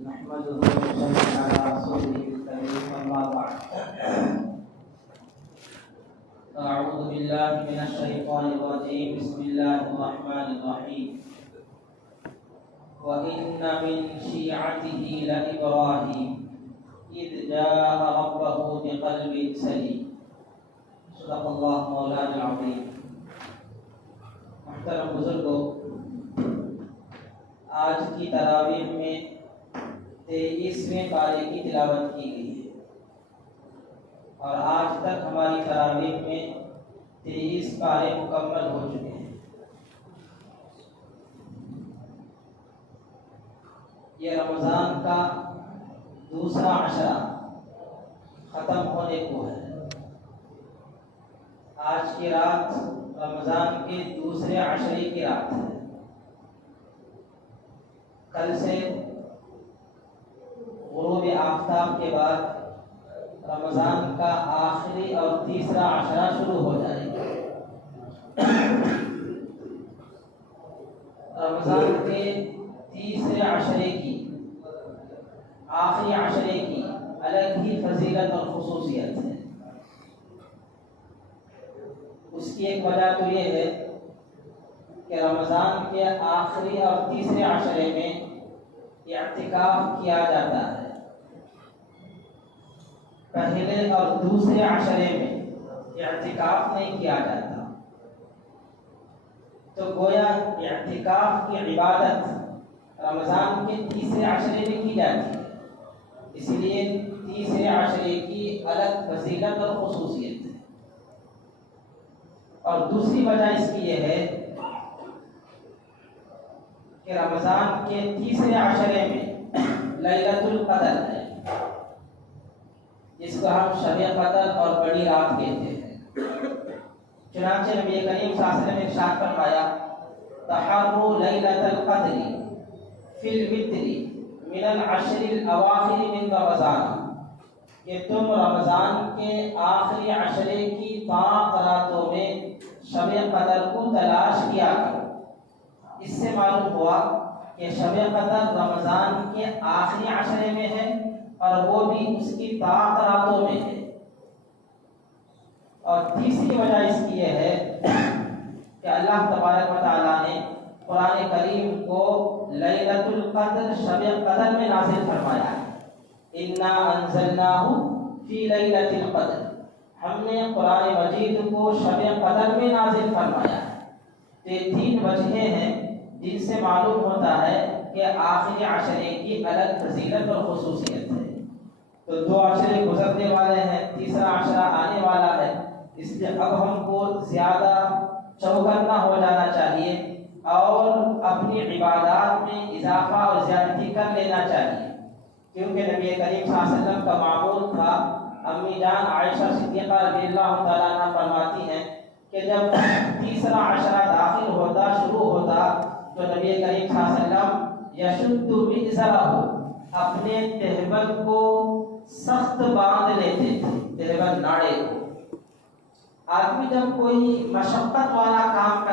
نحمده ونصلي على رسوله الكريم أما بعد أعوذ بالله من الشيطان الرجيم بسم الله الرحمن الرحيم وإن من شيعته لإبراهيم إذ جاء ربه بقلب سليم صدق الله مولانا العظيم. محترم بزرگوں، آج کی تراویح میں 23ویں پارے کی تلاوت کی گئی ہے اور آج تک ہماری تراویح میں 23 پارے مکمل ہو چکے ہیں. یہ رمضان کا دوسرا عشرہ ختم ہونے کو ہے. آج کی رات رمضان کے دوسرے عشرے کی رات ہے. کل سے غروب آفتاب کے بعد رمضان کا آخری اور تیسرا عشرہ شروع ہو جائے گا. رمضان کے تیسرے عشرے کی آخری عشرے کی الگ ہی فضیلت اور خصوصیت ہے. اس کی ایک وجہ تو یہ ہے کہ رمضان کے آخری اور تیسرے عشرے میں اعتکاف کیا جاتا ہے. پہلے اور دوسرے عشرے میں اعتکاف نہیں کیا جاتا. تو گویا اعتکاف کی عبادت رمضان کے تیسرے عشرے میں کی جاتی ہے. اس لیے تیسرے عشرے کی الگ فضیلت اور خصوصیت ہے. اور دوسری وجہ اس کی یہ ہے کہ رمضان کے تیسرے عشرے میں لیلۃ القدر ہے، جس کو ہم شب قدر اور بڑی رات کہتے ہیں. چنانچہ نبی کریم صلی اللہ علیہ وسلم نے ارشاد فرمایا تحروا لیلۃ القدر فی الوتر من العشر الاواخر من رمضان، کہ تم رمضان کے آخری عشرے کی 5 راتوں میں شب قدر کو تلاش کیا کرو. اس سے معلوم ہوا کہ شب قدر رمضان کے آخری عشرے میں ہے اور وہ بھی اس کی 5 راتوں میں ہے. اور تیسری وجہ اس کی یہ ہے کہ اللہ تبارک و تعالیٰ نے قرآن کریم کو لیلۃ القدر شب قدر میں نازل فرمایا ہے. انا انزلناہ فی لیلۃ القدر، ہم نے قرآن مجید کو شب قدر میں نازل فرمایا ہے. یہ 3 وجہیں ہیں جن سے معلوم ہوتا ہے کہ آخری عشرے کی الگ فضیلت اور خصوصیت ہے. تو 2 عشرے گزرنے والے ہیں، تیسرا عشرہ آنے والا ہے. اس لیے اب ہم کو زیادہ چوکنا ہو جانا چاہیے اور اپنی عبادات میں اضافہ اور زیادتی کر لینا چاہیے، کیونکہ نبی کریم صلی اللہ علیہ وسلم کا معمول تھا. امی جان عائشہ صدیقہ رضی اللہ تعالیٰ عنہ فرماتی ہیں کہ جب تیسرا عشرہ داخل ہوتا، شروع ہوتا، تو نبی کریم صلی اللہ علیہ وسلم یشد مئزرہ، اپنے تہبند کو سخت باندھ لیتے تھے. تہبند ناڑے کو. آدمی جب کوئی مشقت والا کام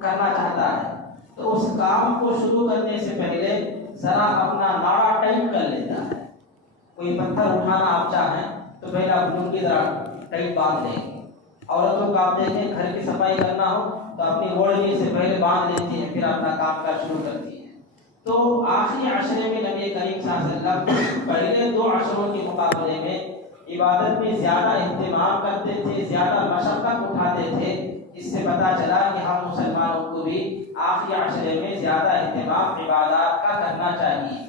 کرنا چاہتا ہے تو اس کام کو شروع کرنے سے پہلے ذرا اپنا ناڑا ٹائٹ کر لیتا ہے. کوئی پتھر اٹھانا آپ چاہیں تو پہلے آپ لنگی ذرا ٹائٹ باندھ لیں گے. عورتوں کو آپ دیکھیں گھر کی صفائی کرنا ہو تو اپنی اوڑھنی سے پہلے باندھ لیتی ہیں، پھر اپنا کام کا شروع کرتی ہیں. تو آخری عشرے میں نبی کریم صلی اللہ علیہ وسلم پہلے 2 عشروں کے مقابلے میں عبادت میں زیادہ اہتمام کرتے تھے، زیادہ مشقت اٹھاتے تھے. اس سے پتہ چلا کہ ہم مسلمانوں کو بھی آخری عشرے میں زیادہ اہتمام عبادات کا کرنا چاہیے.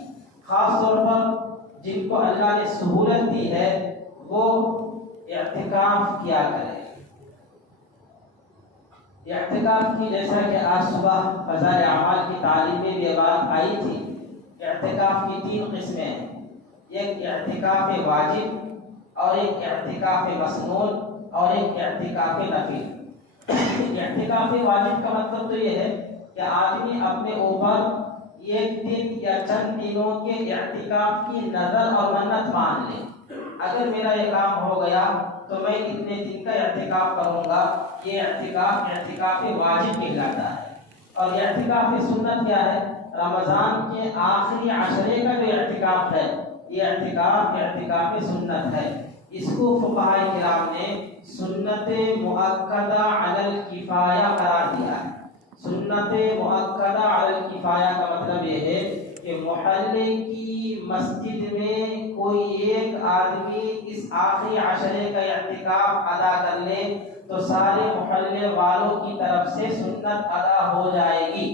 خاص طور پر جن کو اللہ نے سہولت دی ہے وہ اعتکاف کیا کرے. اعتکاف کی جیسا کہ آج صبح فضائل اعمال کی تعلیم میں بھی بات آئی تھی، اعتکاف کی 3 قسمیں ہیں. ایک اعتکاف واجب اور ایک اعتکاف مسنون اور ایک اعتکاف نفل. اعتکاف واجب کا مطلب تو یہ ہے کہ آدمی اپنے اوپر 1 دن یا چند دنوں کے اعتکاف کی نظر اور منت مان لے. اگر میرا یہ کام ہو گیا تو میں اتنے دن کا اعتکاف کروں گا. یہ اعتکاف واجب کہلاتا ہے. اور اعتکاف سنت کیا ہے؟ رمضان کے آخری عشرے کا جو اعتکاف ہے، یہ اعتکاف سنت ہے۔ اس کو فقہاء کرام نے سنت مؤکدہ علی الکفایہ قرار دیا ہے۔ سنت مؤکدہ علی الکفایہ کا مطلب یہ ہے کہ محلے کی مسجد میں کوئی ایک آدمی اس آخری عشرے کا اعتکاف ادا کر لے تو سارے محلے والوں کی طرف سے سنت ادا ہو جائے گی۔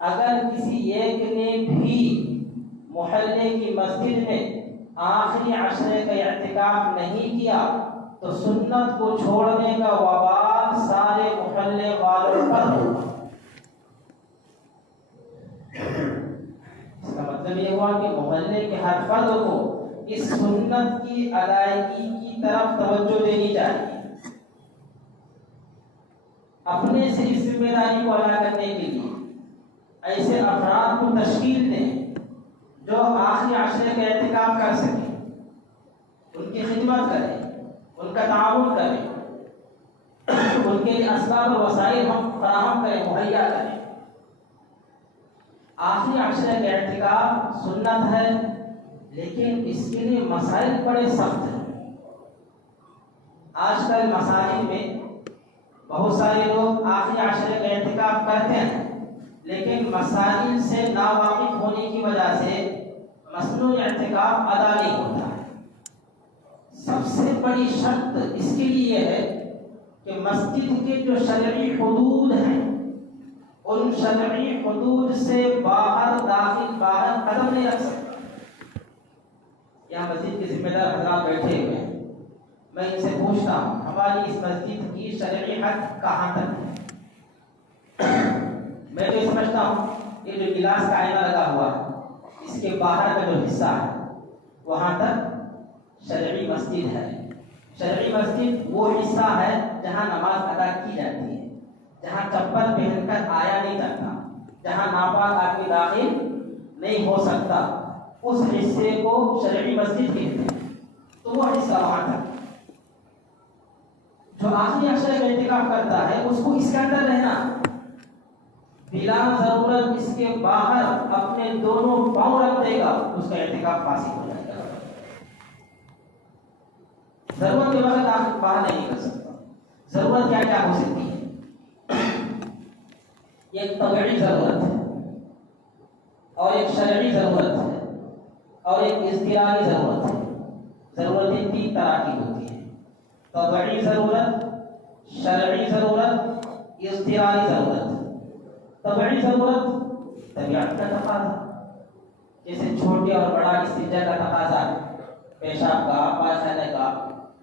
اگر کسی ایک نے بھی محلے کی مسجد میں آخری عشرے کا اعتکاف نہیں کیا تو سنت کو چھوڑنے کا وبال سارے محلے والوں پر ہوگا۔ اس کا مطلب یہ ہوا کہ محلے کے ہر فرد کو اس سنت کی ادائیگی کی طرف توجہ دینی چاہیے۔ اپنے سے اس ذمہ داری کو ادا کرنے کے لیے ایسے افراد کو تشکیل دیں جو آخری عشرے کا اعتکاف کر سکیں، ان کی خدمت کریں، ان کا تعاون کریں، ان کے لیے اسباب و وسائل ہم فراہم کریں، مہیا کریں۔ آخری عشرے کا اعتکاف سنت ہے، لیکن اس کے لیے مسائل بڑے سخت ہیں۔ آج کل مساجد میں بہت سارے لوگ آخری عشرے کا اعتکاف کرتے ہیں، لیکن مسائل سے ناواقف ہونے کی وجہ سے مصنوعی اعتکاف ادا نہیں ہوتا ہے۔ سب سے بڑی شرط اس کے لیے ہے کہ مسجد کے جو شرعی حدود ہیں ان شرعی حدود سے باہر قدم نہیں رکھ سکتا۔ یہاں مسجد کے ذمہ دار حضرات بیٹھے ہوئے ہیں، میں ان سے پوچھتا ہوں ہماری اس مسجد کی شرعی حد کہاں تک ہے؟ میں تو سمجھتا ہوں یہ جو گلاس کا آئینہ لگا ہوا ہے اس کے باہر کا جو حصہ ہے وہاں تک شرعی مسجد ہے۔ شرعی مسجد وہ حصہ ہے جہاں نماز ادا کی جاتی ہے، جہاں چپل پہن کر آیا نہیں جاتا، جہاں ناپاک آدمی داخل نہیں ہو سکتا، اس حصے کو شرعی مسجد کہتے ہیں۔ تو وہ حصہ وہاں تک۔ جو آخری عشرے کا اعتکاف کرتا ہے اس کو اس کے اندر رہنا، بلا ضرورت اس کے باہر اپنے دونوں پاؤں رکھ دے گا اس کا اعتکاف فاسد ہو جائے گا۔ ضرورت کے وقت آپ باہر نہیں کر سکتا۔ ضرورت کیا کیا ہو سکتی ہے؟ ایک طبعی ضرورت ہے، اور ایک شرعی ضرورت ہے، اور ایک اضطراری ضرورت ہے۔ ضرورتیں تین طرح کی ہوتی ہیں: طبعی ضرورت، شرعی ضرورت، اضطراری ضرورت۔ طبعی ضرورت طبیعت کا تقاضا، جیسے چھوٹے اور بڑا استنجا کا تقاضا ہے، پیشاب کا، پاخانے کا،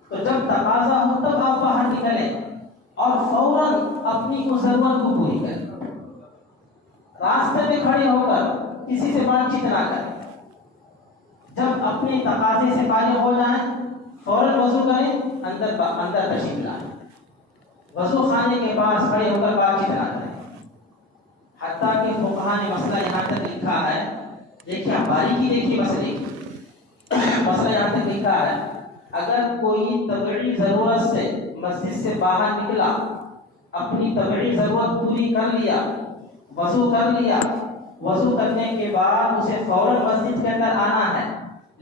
تو جب تقاضا ہو تب آپ باہر نکلیں اور فوراً اپنی اس ضرورت کو پوری کریں۔ راستے میں کھڑے ہو کر کسی سے بات چیت نہ کریں۔ جب اپنے تقاضے سے فارغ ہو جائیں فوراً وضو کریں، اندر تشریف لائیں۔ وضو خانے کے پاس کھڑے ہو کر بات چیت نہ کریں۔ حتیٰ کہ فقہاء نے مسئلہ یہاں تک لکھا ہے، دیکھیے باریکی دیکھیے مسئلے کی۔ مسئلہ یہاں تک لکھا ہے اگر کوئی طبعی ضرورت سے مسجد سے باہر نکلا، اپنی طبعی ضرورت پوری کر لیا، وضو کر لیا، وضو کرنے کے بعد اسے فوراً مسجد کے اندر آنا ہے،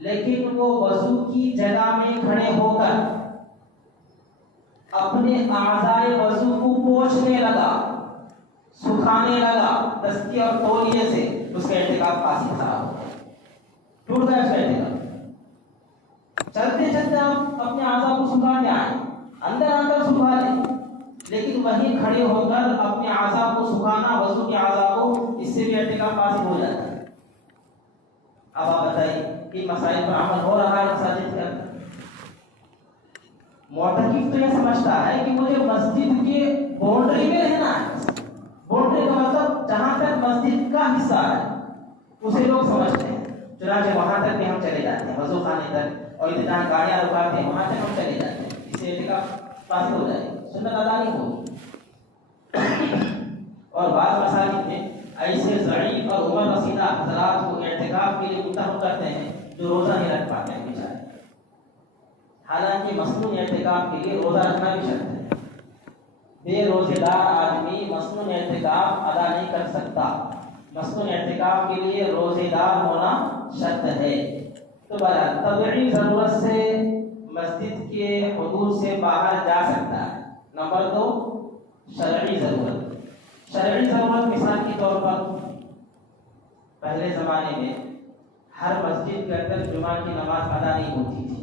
لیکن وہ وضو کی جگہ میں کھڑے ہو کر اپنے اعضائے وضو کو پوچھنے لگا، سکھانے لگا دستی اور تولیے سے، اس کا اعتکاف فاسد خراب ہو گیا، ٹوٹ گیا اس کا اعتکاف۔ چلتے چلتے آپ اپنے اعضاء کو سکھانے آئے، اندر آ کر سکھا لیں، لیکن وہیں کھڑے ہو کر اپنے اعضاء کو سکھانا، وضو کے اعضاء کو، اس سے بھی اعتکاف فاسد ہو جاتا ہے۔ اب آپ بتائیے کہ مسائل پر عمل ہو رہا ہے مساجد کے اندر؟ معتکف تو یہ سمجھتا ہے کہ مجھے مسجد کے باؤنڈری میں رہنا ہے۔ باؤنڈری کا مطلب جہاں تک مسجد کا حصہ ہے اسے لوگ سمجھتے ہیں، چنانچہ وہاں تک بھی ہم چلے جاتے ہیں، وضو خانے تک، اور جہاں گاڑیاں رکاتے ہیں وہاں تک ہم چلے جاتے ہیں، اس سے اعتکاف فاسد ہو جائے گا، سنت ادا نہیں ہوگی۔ اور بعض مساجد میں ایسے ضعیف اور عمر رسیدہ حضرات کو اعتکاف کے لیے منتخب کرتے ہیں جو روزہ نہیں رکھ پاتے ہیں بیچارے، حالانکہ مصنوعی اعتکاف کے لیے روزہ رکھنا بھی شرط ہے۔ بے روزے دار آدمی مصنوعی اعتکاف ادا نہیں کر سکتا، مصنوع اعتکاف کے لیے روزے دار ہونا شرط ہے۔ تو بہرحال طبعی ضرورت سے مسجد کے حدود سے باہر جا سکتا ہے۔ نمبر 2 شرعی ضرورت۔ شرعی ضرورت مثال کے طور پر پہلے زمانے میں ہر مسجد کے اندر جمعہ کی نماز ادا نہیں ہوتی تھی۔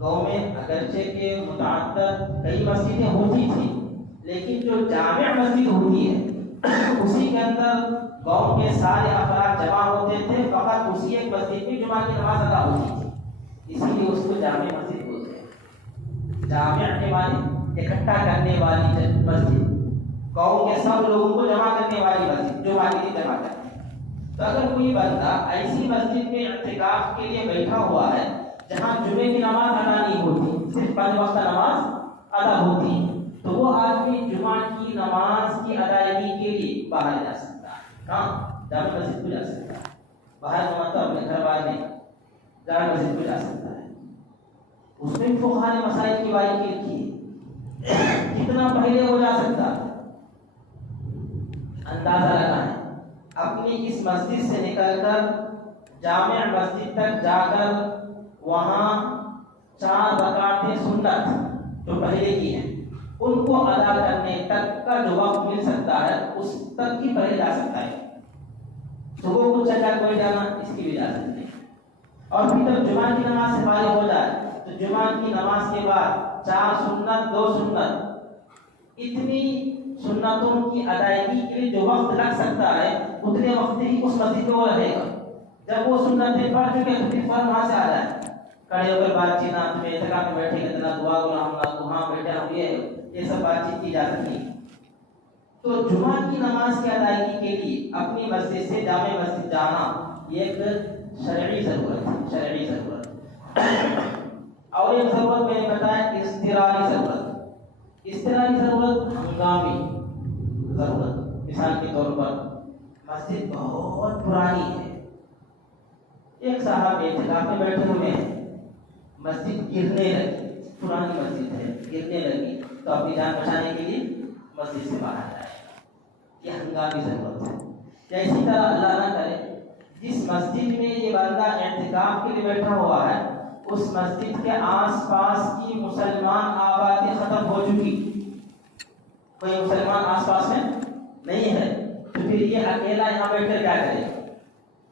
گاؤں میں اگرچہ کے متعدد کئی مسجدیں ہوتی تھیں، لیکن جو جامع مسجد ہوتی ہے اسی کے اندر گاؤں کے سارے افراد جمع ہوتے تھے، فقط اسی ایک مسجد میں جمعہ کی نماز ادا ہوتی تھی، اسی لیے اس کو جامع مسجد بولتے ہیں۔ جامع کے معنی اکٹھا کرنے والی مسجد، گاؤں کے سب لوگوں کو جمع کرنے والی مسجد، جمعہ کے لیے جمع کرتے ہیں۔ تو اگر کوئی بندہ ایسی مسجد میں اعتکاف کے لیے بیٹھا ہوا ہے جہاں جمعے کی نماز ادا نہیں ہوتی، صرف 5 وقت نماز ادا ہوتی ہے، تو وہ آدمی جمعہ کی نماز کی ادائیگی کے لیے باہر جا سکتا ہے۔ کہاں؟ جامع مسجد کو جا سکتا ہے۔ باہر تو اپنے گھر بار میں جامع مسجد کو جا سکتا ہے۔ اس میں فقہاء نے مسائل کی باریکی کی، کتنا پہلے ہو جا سکتا ہے اندازہ لگائیں۔ اپنی اس مسجد سے نکل کر جامع مسجد تک جا کر وہاں 4 رکعتیں سنت جو پہلے کی ہیں ان کو ادا کرنے تک کا جو وقت مل سکتا ہے اس تک کی پہلے جا سکتا ہے۔ صبح کو چل کر کوئی جانا اس کی بھی اجازت نہیں، اور پھر جب جمعہ کی نماز سے فارغ ہو جائے تو جمعہ کی نماز کے بعد 4 سنت 2 سنت، اتنی سنتوں کی ادائیگی کے لیے جو وقت لگ سکتا ہے اتنے وقت ہی اس مسجد میں وہ رہے گا۔ جب وہ سنتیں پڑھ چکے تو پھر فوراً وہاں سے آ جائے، کھڑے ہو کر بات چیت، تمہیں اعتکاف میں بیٹھے اتنا دعا گنا وہاں بیٹھا ہوں، یہ سب بات چیت کی جاتی ہے۔ تو جمعہ کی نماز کی ادائیگی کے لیے اپنی مسجد سے جامع مسجد جانا یہ ایک شرعی ضرورت ہے، شرعی ضرورت۔ اور ایک ضرورت میں نے بتایا اضطراری ضرورت۔ اضطراری ضرورت ہنگامی ضرورت، مثال کے طور پر مسجد بہت پرانی ہے، ایک صاحب اعتکاف میں بیٹھے ہوئے ہیں، مسجد گرنے لگی، پرانی مسجد ہے، گرنے لگی تو اپنی جان بچانے کے لیے مسجد سے باہر جائے، یہ ہنگامی ضرورت ہے۔ یا اسی طرح اللہ نہ کرے جس مسجد میں یہ بندہ اعتکاف کے لیے بیٹھا ہوا ہے اس مسجد کے آس پاس کی مسلمان آبادی ختم ہو چکی، کوئی مسلمان آس پاس میں نہیں ہے، تو پھر یہ اکیلا یہاں بیٹھ کر کیا کرے؟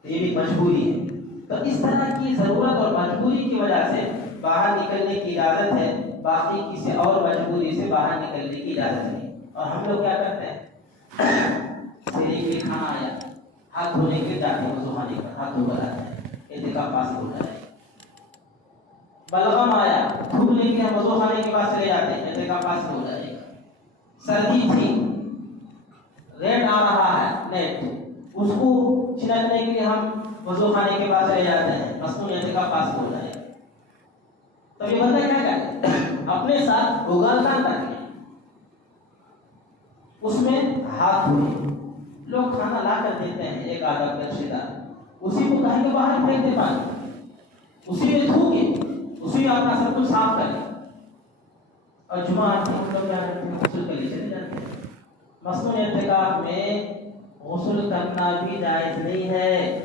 یہ بھی مجبوری ہے۔ تو اس طرح کی ضرورت اور مجبوری کی وجہ سے باہر نکلنے کی اجازت ہے، باقی کسی اور مجبوری سے باہر نکلنے کی اجازت نہیں۔ اور ہم لوگ کیا کرتے ہیں؟ سیرے کے کھانا آیا، ہاتھ دھونے کے جاتے ہیں، وضو خانے کا ہاتھ دھو کر آتے ہیں، اعتکاف پاس ہو جائے۔ بلغم آیا، دھوپ لے کے ہم وضو خانے کے پاس چلے جاتے ہیں، اعتکاف پاس ہو جائے گا۔ سردی تھی، ریٹ آ رہا ہے نیٹ، اس کو چھنکنے کے لیے ہم وضو خانے کے پاس چلے جاتے ہیں، مصنوع اعتکاف پاس ہو جائے گا۔ تو یہ بندہ کیا کرے؟ اپنے ساتھ گوگلدان رکھے، اس میں ہاتھ دھوئے، لوگ کھانا لا کر دیتے ہیں، ایک آدھا رشتے دار اسی کو کہیں گے باہر پھینک دے پانی، اسی میں دھو کے اسی میں اپنا سب کچھ صاف کرے، اور جمعہ آتے ہیں لوگ کیا کرتے ہیں؟ غسل کے لیے چلے جاتے ہیں۔ مصنوع اعتکاف میں غسل کرنا بھی جائز نہیں ہے،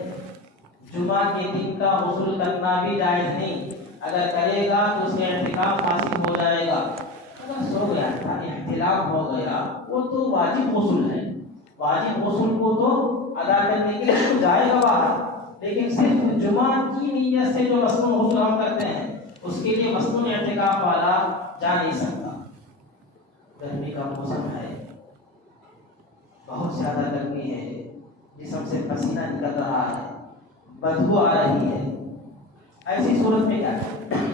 جمعہ کے دن کا غسل کرنا بھی جائز نہیں، اگر کرے گا تو اس میں اعتکاف فاسد ہو جائے گا۔ اگر سو گیا تھا، احتلام ہو گیا، وہ تو واجب غسل ہے، واجب غسل کو تو ادا کرنے کے لیے جائے گا باہر، لیکن صرف جمعہ کی نیت سے جو مصنوع غسل ہم کرتے ہیں اس کے لیے مصنوع اعتکاف والا جا نہیں سکتا۔ گرمی کا موسم ہے، بہت زیادہ گرمی ہے، جسم سے پسینہ نکل رہا ہے، بدبو آ رہی ہے، ایسی صورت میں کیا کریں؟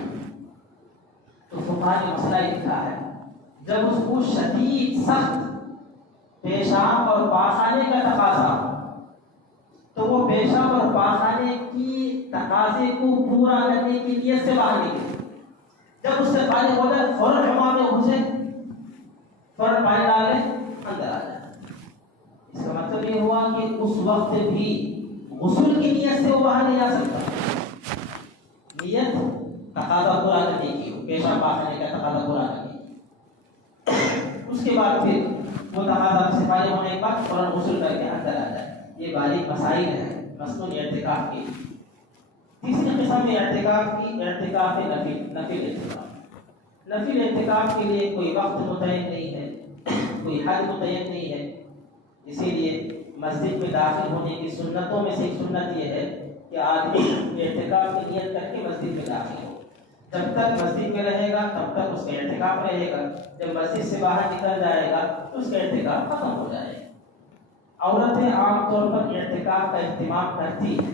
تو فقہاء نے مسئلہ لکھا ہے، جب اس کو شدید سخت پیشاب اور پاخانے کا تقاضا تو وہ پیشاب اور پاخانے کی تقاضے کو پورا کرنے کی نیت سے باہر نکلے، جب اس سے فارغ ہو جائے فوراً حمام میں گھسے، فوراً پانی ڈالے، اندر آ جائے۔ اس کا مطلب یہ ہوا کہ اس وقت بھی غسل کی نیت سے وہ باہر نہیں جا سکتا، نیت تقاضا پورا کرنے کی ہو، پیشاب پاخانے کا تقاضا پورا کرنے کی۔ اس کے بعد پھر صبح تقاضا سے فارغ ہونے کے بعد فوراً غسل کر کے اندر آ جائے. یہ باریک مسائل ہیں مصنون اعتکاف کے. تیسری قسم میں اعتکاف کی اعتکاف نفل اعتکاف. نفل اعتکاف کے لیے کوئی وقت متعین نہیں ہے, کوئی حد متعین نہیں ہے. اسی لیے مسجد میں داخل ہونے کی سنتوں میں سے ایک سنت یہ ہے کہ آدمی اعتکاف کی نیت کر کے مسجد میں داخل ہو. جب تک مسجد میں رہے گا تب تک اس کا اعتکاف رہے گا. جب مسجد سے باہر نکل جائے گا تو اس کا اعتکاف ختم ہو جائے گا. عورتیں عام طور پر اعتکاف کا اہتمام کرتی ہیں,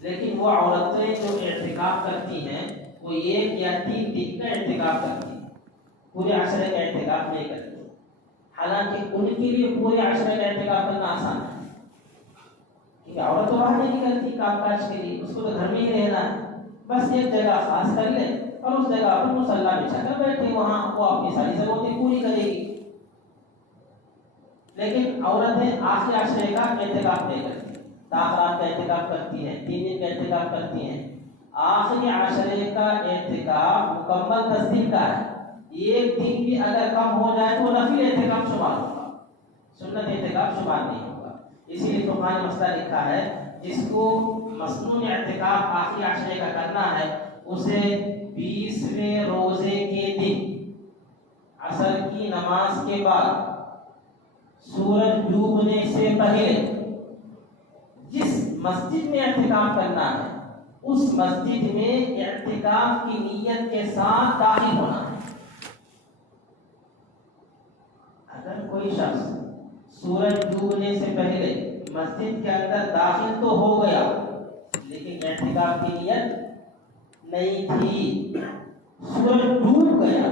لیکن وہ عورتیں جو اعتکاف کرتی ہیں وہ 1 یا 3 دن کا اعتکاف کرتی ہیں, پورے عشرے کا اعتکاف نہیں کرتی. حالانکہ ان کے لیے پورے عشرے کا اعتکاف کرنا آسان ہے, کیونکہ عورت تو باہر نہیں نکلتی کام کاج کے لیے, اس کو تو گھر میں ہی رہنا ہے. بس ایک جگہ خاص کر لے اور اس جگہ پر مصلی بچھا کر بیٹھے, وہاں وہ اپنی ساری ضرورتیں پوری کرے گی. لیکن عورتیں آخری عشرے کا اعتکاف نہیں کرتی, تاخرات کا اعتکاف کرتی ہیں, 3 دن کا اعتکاف کرتی ہیں. آخری عشرے کا اعتکاف مکمل 10 دن کا ہے. 1 دن بھی اگر کم ہو جائے تو نفل اعتکاف شمار ہوگا, سنت اعتکاف شمار نہیں ہوگا. اسی لیے فقہاء نے مسئلہ لکھا ہے جس کو مصنون اعتکاف آخری عشرے کا کرنا ہے اسے 20ویں روزے کے دن عصر کی نماز کے بعد سورج ڈوبنے سے پہلے جس مسجد میں اعتکاف کرنا ہے اس مسجد میں اعتکاف کی نیت کے ساتھ داخل ہونا ہے. اگر کوئی شخص سورج ڈوبنے سے پہلے مسجد کے اندر داخل تو ہو گیا لیکن اعتکاف کی نیت نہیں تھی, سورج ڈوب گیا,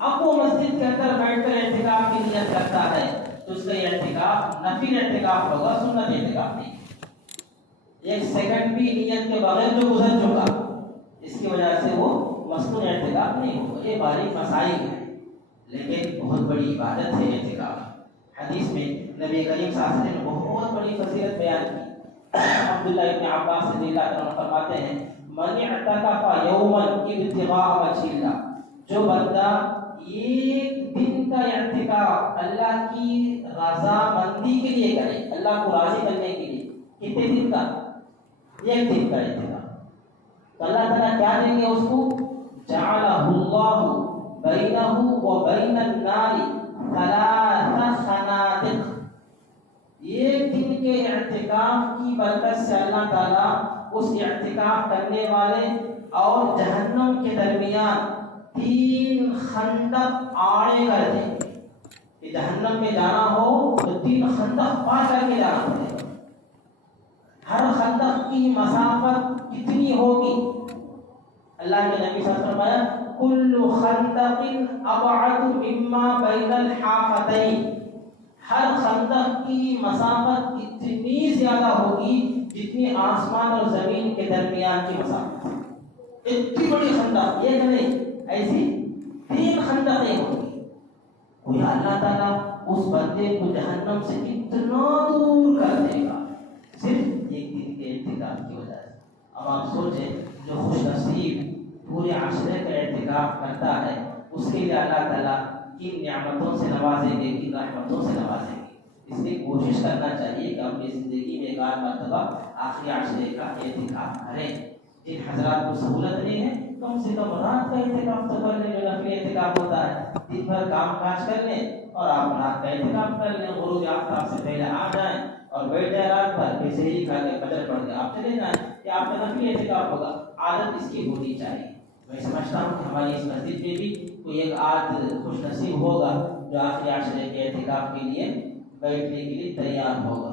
اب وہ مسجد کے اندر بیٹھ کر اعتکاف کی نیت کرتا ہے تو اس کا اعتکاف نفل اعتکاف ہوگا, سنت اعتکاف نہیں. 1 سیکنڈ بھی نیت کے بغیر جو گزر چکا اس کی وجہ سے وہ مصنون اعتکاف نہیں ہوگا. یہ باریک مسائل ہیں لیکن بہت بڑی عبادت ہے اعتکاف. حدیث میں نبی کریم صلی اللہ علیہ وسلم نے بہت بڑی فضیلت بیان کی. عبداللہ ابن عباس رضی اللہ عنہ فرماتے ہیں من اعتکف یوما ابتغاء وجہ اللہ, جو بندہ 1 دن کا اعتکاف اللہ کی رضا مندی کے لیے کرے, اللہ کو راضی کرنے کے لیے. کتنے دن کا؟ 1 دن کا اعتکاف. تو اللہ تعالیٰ کیا دیں گے اس کو؟ جعلہ اللہ بینہ و بین النار 3 خنادق. 1 دن کے اعتکاف کی برکت سے اللہ تعالیٰ اس اعتکاف کرنے والے اور جہنم کے درمیان 3 خندق آڑے کر دیں. کہ جہنم میں جانا ہو تو 3 خندق پار کر کے جانا پڑے. ہر خندق کی مسافت کتنی ہوگی؟ اللہ کے نبی صلی اللہ علیہ وسلم نے فرمایا کل خندق ابعد مما بین الحافتین. ہر خندق کی مسافت اتنی زیادہ ہوگی جتنی آسمان اور زمین کے درمیان کی مسافت. اتنی بڑی خندق, ایک نہیں ایسی 3 خندقیں ہوگی. گویا اللہ تعالیٰ اس بندے کو جہنم سے کتنا دور کر دے گا صرف 1 دن کے اعتکاف کی وجہ سے. اب آپ سوچیں جو خوش نصیب پورے عشرے کا اعتکاف کرتا ہے اس کے لیے اللہ تعالیٰ کن نعمتوں سے نوازیں گے, کن رحمتوں سے نوازیں گے. اس لیے کوشش کرنا چاہیے کہ اپنی زندگی میں 1 مرتبہ آخری عشرے کا اعتکاف کریں. جن حضرات کو سہولت نہیں ہے کم سے کم رات کا اعتکاف تو کر لیں, جو نفلی اعتکاف ہوتا ہے. دن بھر کام کاج کر لیں اور آپ رات کا اعتکاف کر لیں. غروب آفتاب سے پہلے آ جائیں اور بیٹھ جائیں رات بھر, پھر سحری کھا کے فجر پڑھ کے آپ چلے جائیں. یہ آپ کا نفلی اعتکاف ہوگا. عادت اس کی ہونی چاہیے. میں سمجھتا ہوں کہ ہماری اس مسجد میں بھی کوئی ایک خوش نصیب ہوگا جو آخری عشرے کے اعتکاف کے لیے بیٹھنے کے لیے تیار ہوگا.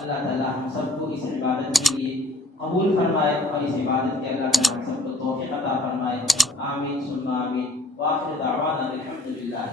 اللہ تعالیٰ ہم سب کو اس عبادت کے لیے قبول فرمائے اور اس عبادت کے اللہ تعالیٰ ہم سب کو توفیق عطا فرمائے. آمین ثم آمین. وآخر دعوانا الحمد للہ.